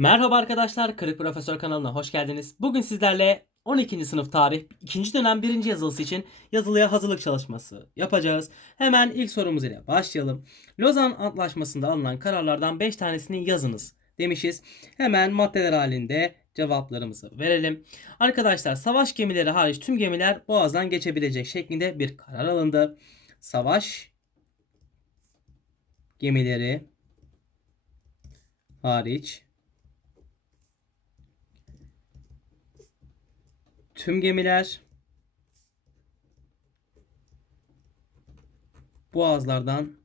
Merhaba arkadaşlar, Kırık Profesör kanalına hoş geldiniz. Bugün sizlerle 12. sınıf tarih 2. dönem 1. yazılısı için yazılıya hazırlık çalışması yapacağız. Hemen ilk sorumuz ile başlayalım. Lozan Antlaşması'nda alınan kararlardan 5 tanesini yazınız demişiz. Hemen maddeler halinde cevaplarımızı verelim. Arkadaşlar savaş gemileri hariç tüm gemiler boğazdan geçebilecek şeklinde bir karar alındı. Savaş gemileri hariç tüm gemiler boğazlardan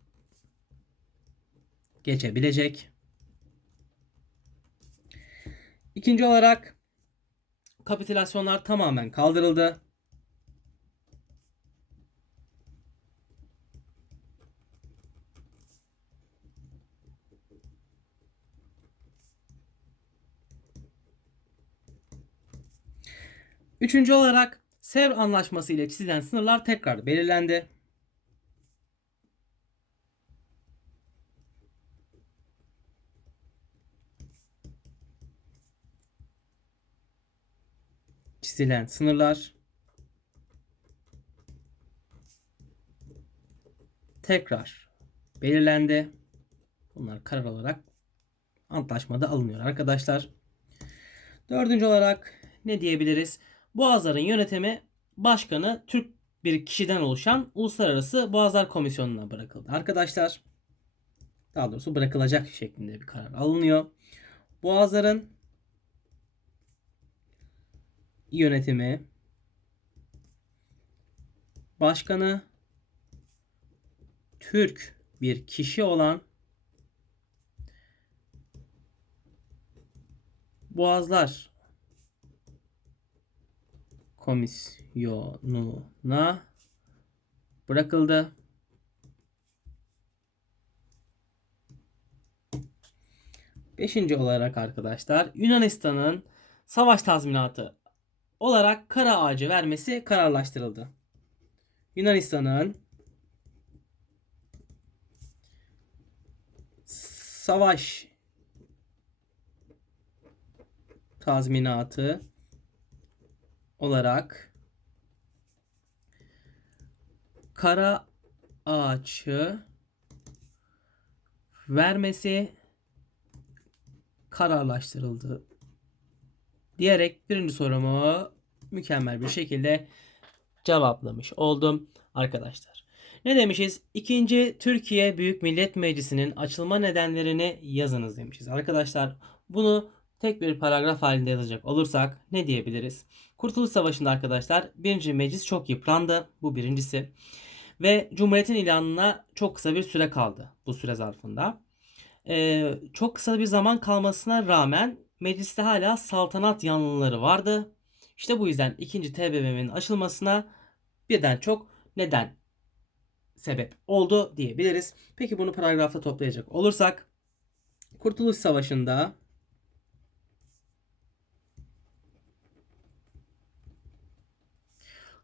geçebilecek. İkinci olarak kapitülasyonlar tamamen kaldırıldı. Üçüncü olarak Sevr Anlaşması ile çizilen sınırlar tekrar belirlendi. Çizilen sınırlar tekrar belirlendi. Bunlar karar olarak antlaşmada alınıyor arkadaşlar. Dördüncü olarak ne diyebiliriz? Boğazların yönetimi başkanı Türk bir kişiden oluşan Uluslararası Boğazlar Komisyonu'na bırakıldı. Arkadaşlar daha doğrusu bırakılacak şeklinde bir karar alınıyor. Boğazların yönetimi başkanı Türk bir kişi olan Boğazlar komisyonuna bırakıldı. Beşinci olarak arkadaşlar Yunanistan'ın savaş tazminatı olarak kara ağacı vermesi kararlaştırıldı. Yunanistan'ın savaş tazminatı olarak kara ağaçı vermesi kararlaştırıldı diyerek birinci sorumu mükemmel bir şekilde cevaplamış oldum arkadaşlar. Ne demişiz? İkinci Türkiye Büyük Millet Meclisi'nin açılma nedenlerini yazınız demişiz. Arkadaşlar bunu tek bir paragraf halinde yazacak olursak ne diyebiliriz? Kurtuluş Savaşı'nda arkadaşlar birinci meclis çok yıprandı. Bu birincisi. Ve Cumhuriyet'in ilanına çok kısa bir süre kaldı bu süre zarfında. Ee, çok kısa bir zaman kalmasına rağmen mecliste hala saltanat yanlıları vardı. İşte bu yüzden ikinci TBMM'nin açılmasına birden çok neden sebep oldu diyebiliriz. Peki bunu paragrafta toplayacak olursak Kurtuluş Savaşı'nda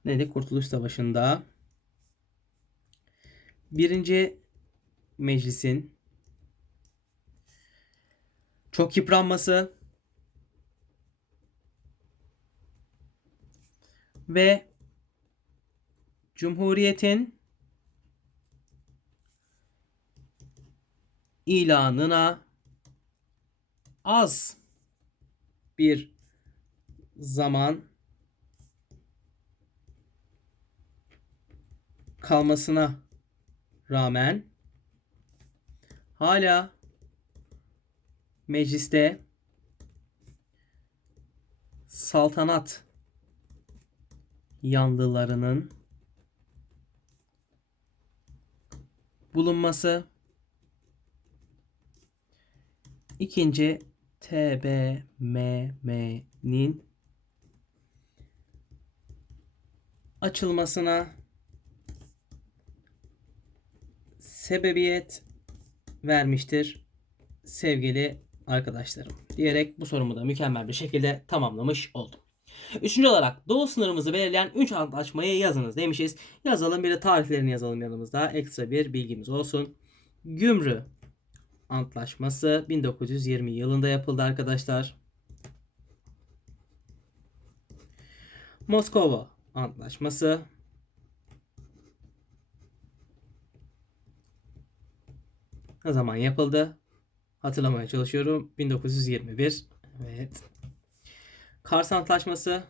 neydi? Kurtuluş Savaşı'nda birinci meclisin çok yıpranması ve Cumhuriyet'in ilanına az bir zaman kalmasına rağmen hala mecliste saltanat yanlılarının bulunması ikinci TBMM'nin açılmasına sebebiyet vermiştir sevgili arkadaşlarım diyerek bu sorumu da mükemmel bir şekilde tamamlamış oldum. Üçüncü olarak doğu sınırımızı belirleyen 3 antlaşmayı yazınız demişiz. Yazalım bir de tarihlerini yazalım yanımızda. Ekstra bir bilgimiz olsun. Gümrü Antlaşması 1920 yılında yapıldı arkadaşlar. Moskova Antlaşması ne zaman yapıldı? Hatırlamaya çalışıyorum. 1921. Evet. Kars Antlaşması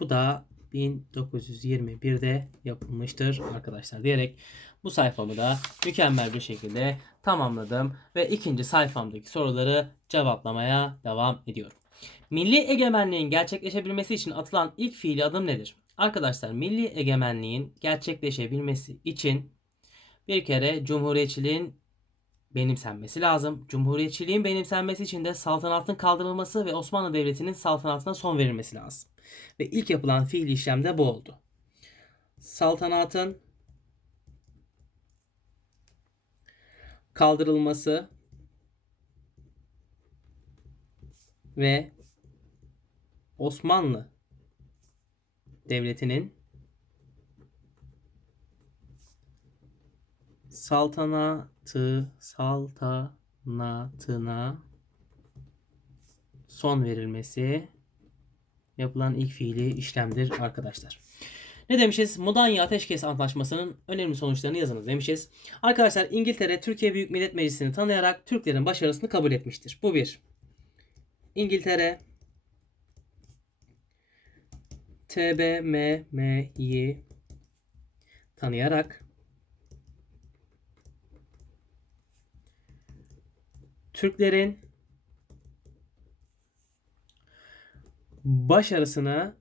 Bu da 1921'de yapılmıştır arkadaşlar diyerek bu sayfamı da mükemmel bir şekilde tamamladım ve ikinci sayfamdaki soruları cevaplamaya devam ediyorum. Milli egemenliğin gerçekleşebilmesi için atılan ilk fiili adım nedir? Arkadaşlar milli egemenliğin gerçekleşebilmesi için bir kere cumhuriyetçiliğin benimsenmesi lazım. Cumhuriyetçiliğin benimsenmesi için de saltanatın kaldırılması ve Osmanlı Devleti'nin saltanatına son verilmesi lazım. Ve ilk yapılan fiili işlem de bu oldu. Saltanatın kaldırılması ve Osmanlı Devleti'nin saltanatı saltanatına son verilmesi yapılan ilk fiili işlemdir arkadaşlar. Ne demişiz? Mudanya Ateşkes Antlaşması'nın önemli sonuçlarını yazınız demişiz. Arkadaşlar İngiltere Türkiye Büyük Millet Meclisi'ni tanıyarak Türklerin başarısını kabul etmiştir. Bu bir. İngiltere TBMM'yi tanıyarak Türklerin başarısını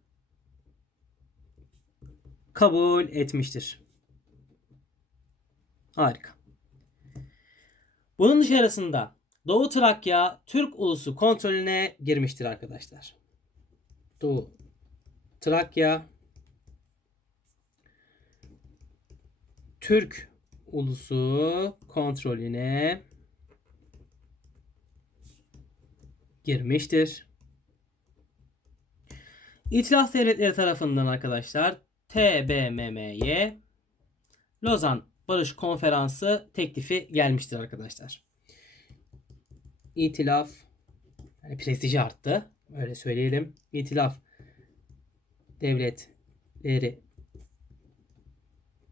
kabul etmiştir. Harika. Bunun dışarısında Doğu Trakya Türk ulusu kontrolüne girmiştir arkadaşlar. Doğu Trakya Türk ulusu kontrolüne girmiştir. İtilaf devletleri tarafından arkadaşlar TBMM'ye Lozan Barış Konferansı teklifi gelmiştir arkadaşlar. İtilaf yani prestiji arttı. Öyle söyleyelim. İtilaf devletleri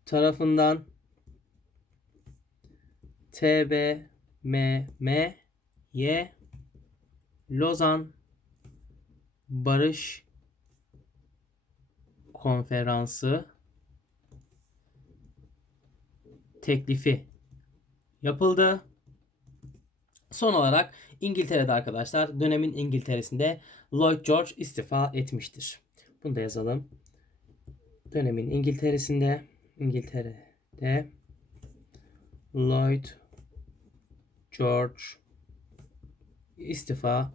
tarafından TBMM'ye Lozan Barış Konferansı teklifi yapıldı. Son olarak İngiltere'de arkadaşlar dönemin İngiltere'sinde Lloyd George istifa etmiştir. Bunu da yazalım. Dönemin İngiltere'sinde İngiltere'de Lloyd George istifa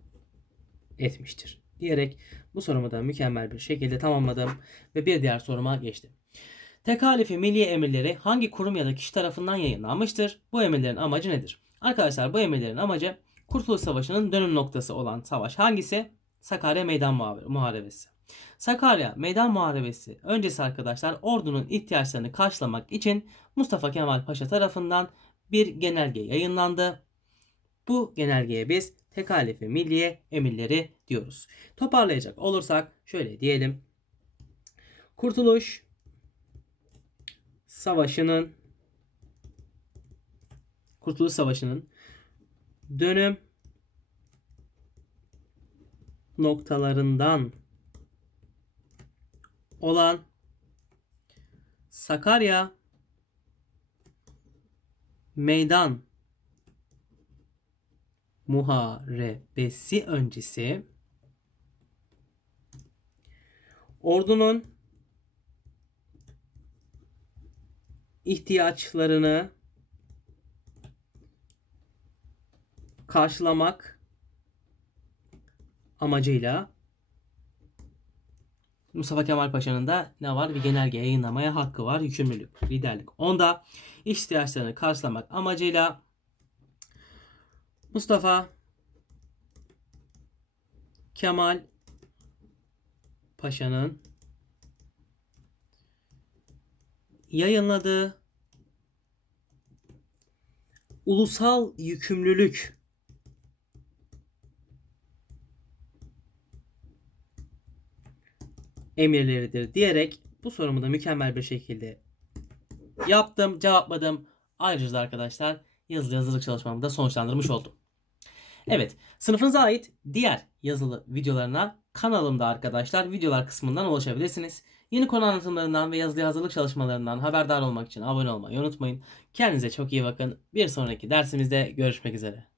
etmiştir. Diyerek bu sorumu da mükemmel bir şekilde tamamladım ve bir diğer soruma geçtim. Tekalifi milli emirleri hangi kurum ya da kişi tarafından yayınlanmıştır? Bu emirlerin amacı nedir? Arkadaşlar bu emirlerin amacı Kurtuluş Savaşı'nın dönüm noktası olan savaş hangisi? Sakarya Meydan Muharebesi. Sakarya Meydan Muharebesi öncesi arkadaşlar ordunun ihtiyaçlarını karşılamak için Mustafa Kemal Paşa tarafından bir genelge yayınlandı. Bu genelgeye biz tekalifi milliye emirleri diyoruz. Toparlayacak olursak şöyle diyelim. Kurtuluş Savaşı'nın Kurtuluş Savaşı'nın dönüm noktalarından olan Sakarya Meydan Muharebesi öncesi ordunun ihtiyaçlarını karşılamak amacıyla Mustafa Kemal Paşa'nın da ne var? Bir genelge yayınlamaya hakkı var. Yükümlülük, liderlik. Onda ihtiyaçlarını karşılamak amacıyla Mustafa Kemal Paşa'nın yayınladığı ulusal yükümlülük emirleridir diyerek bu sorumu da mükemmel bir şekilde yaptım, cevapladım. Ayrıca da arkadaşlar yazılı yazılık çalışmamı da sonuçlandırmış oldum. Evet, sınıfınıza ait diğer yazılı videolarına kanalımda arkadaşlar videolar kısmından ulaşabilirsiniz. Yeni konu anlatımlarından ve yazılı hazırlık çalışmalarından haberdar olmak için abone olmayı unutmayın. Kendinize çok iyi bakın. Bir sonraki dersimizde görüşmek üzere.